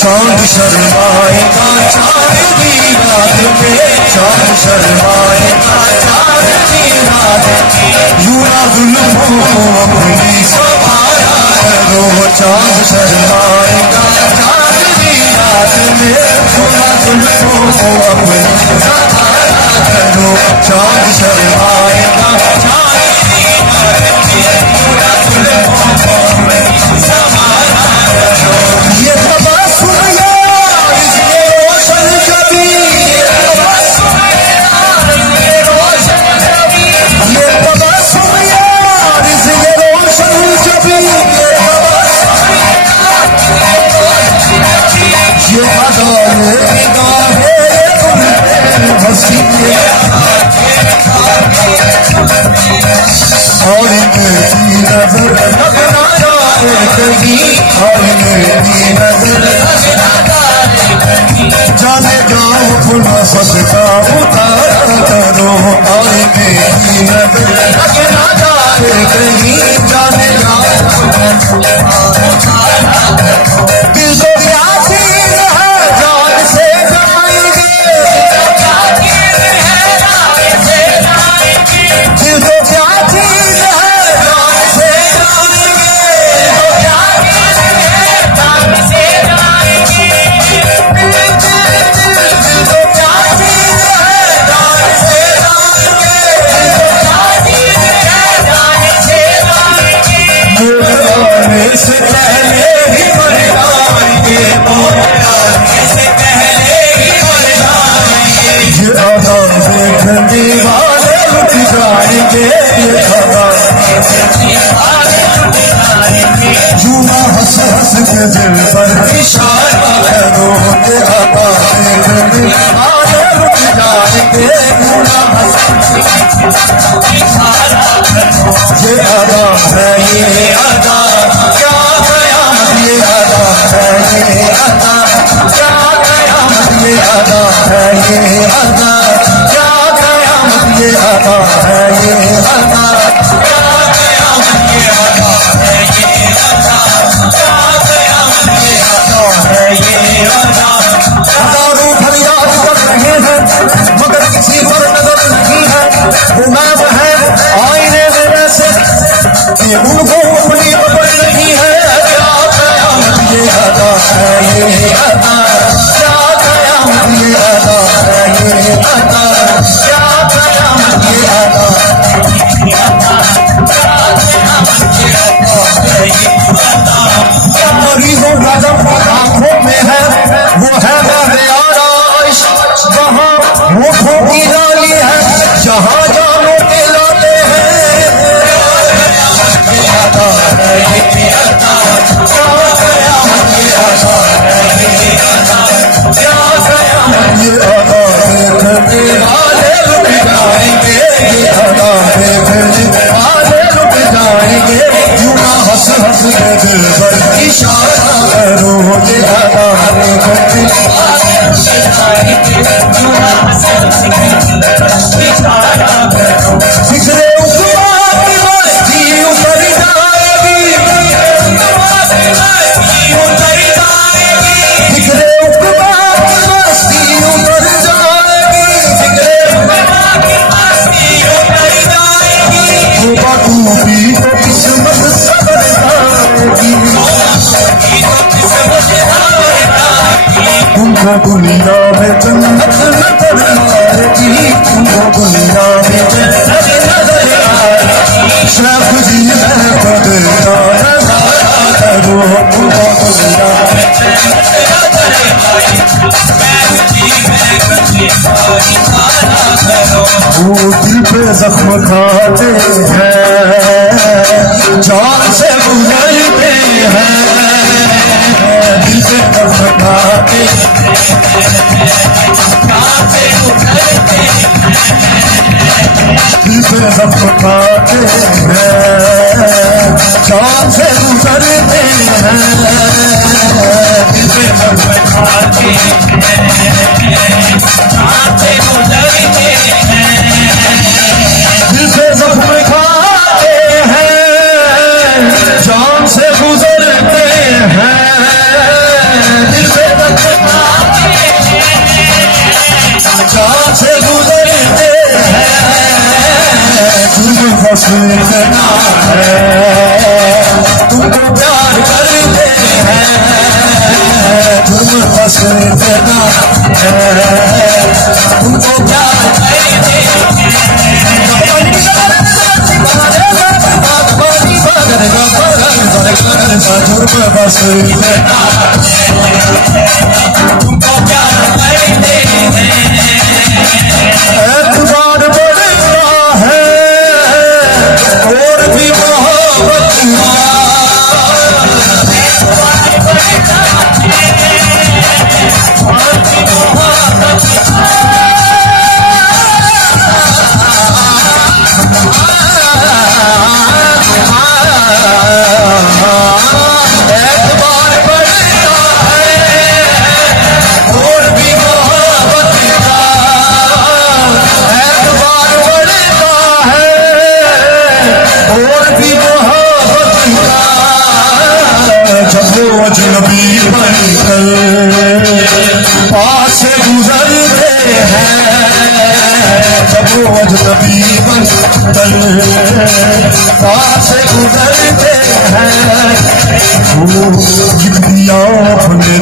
चांद शर्माएगा चांदनी रात में, चांद शर्माएगा चांदनी रात में, यूं जुल्फों को अपनी संवारा करो। चांद शर्माएगा चांदनी रात में, यूं जुल्फों को अपनी संवारा करो। चांद शर्माएगा चांदनी रात में, यूं जुल्फों को अपनी संवारा करो। ये और मेरी नजर लगना जाए कहीं, और मेरी नजर लगना जाए कहीं, जाने जाओ खुला सदका उतारा करो। और मेरी नजर लगना जाए कहीं, जाने जाओ खुला सदका उतारा करो। दिल तो क्या चीज है जान से जाएंगे, दिल तो क्या से पहले ही मर जाएंगे, से पहले ही मर जाएंगे। ये आवाज़ देखने वाले रुक जाएंगे, ये आवाज़ देखने वाले रुक जाएंगे। जुआ हंस हंस के दिल पर इशारा करो, ये आवाज़ देखने वाले रुक जाएंगे। जुआ हंस हंस के इशारा करो, ये आवाज़ है ये आवाज़ ये अदा है ये अदा, क्या कयामत ये अदा है ये अदा, क्या कयामत ये अदा है ये अदा, क्या कयामत ये अदा है ये अदा, क्या कयामत ये अदा है ये अदा। हजारों फरियाद कर रहे हैं मगर किसी पर नजर नहीं है, वो नाम है आईने में वैसे कि उनको अपनी पकड़ नहीं है। ये अदा है ये अदा, क्या कयामत ये अदा है ये अदा, क्या कयामत ये अदा है ये अदा, क्या कयामत ये अदा है ये अदा। मरीजों का जब आंखों में है वो है मेरे आराइश, वहाँ वो खोटी डाली है जहाँ जानो के लाते हैं। ये अदा है ये अदा, ये अदा देखने वाले रुक जाएंगे, ये अदा देखने वाले रुक जाएंगे। यूं हंस हंस के दिल पर इशारा करो, ये अदा देखने वाले रुक जाएंगे। यूं हंस जिगरे उकबा की मस्ती उतर जाएगी, जिगरे उकबा की मस्ती उतर जाएगी, तौबा टूटी तो किस्मत सवर जाएगी, तुमको दुनिया में जन्नत नजर आएगी, तुमको दुनिया में जन्नत नजर आएगी। शेख जी मैं तो तेरा नजारा करूं, तुमको दुनिया में जन्नत नजर आएगी। वो दिल पे जख्म खाते हैं, जान से गुजरते हैं, दिल पे जख्म खाते हैं, दिल पे जख्म खाते हैं, जान से गुजरते हैं, दिल पे जख्म खाते हैं, जान से गुजरते हैं, दिल पे जख्म खाते हैं, जान से गुजरते हैं, दिल पे जख्म खाते हैं, जान से गुजरते हैं। तुम फसल करना है, तुमको प्यार करते हैं, तुम फसल करना है, तुमको प्यार करते हैं। जुर्म फसल करना तुमको प्यार करते हैं। एतबार बढ़ता है और भी मोहब्बत अजनबी बनकर पास गुजरते हैं, जब वो अजनबी बनकर पास गुजरते हैं, वो लिख दिया अपने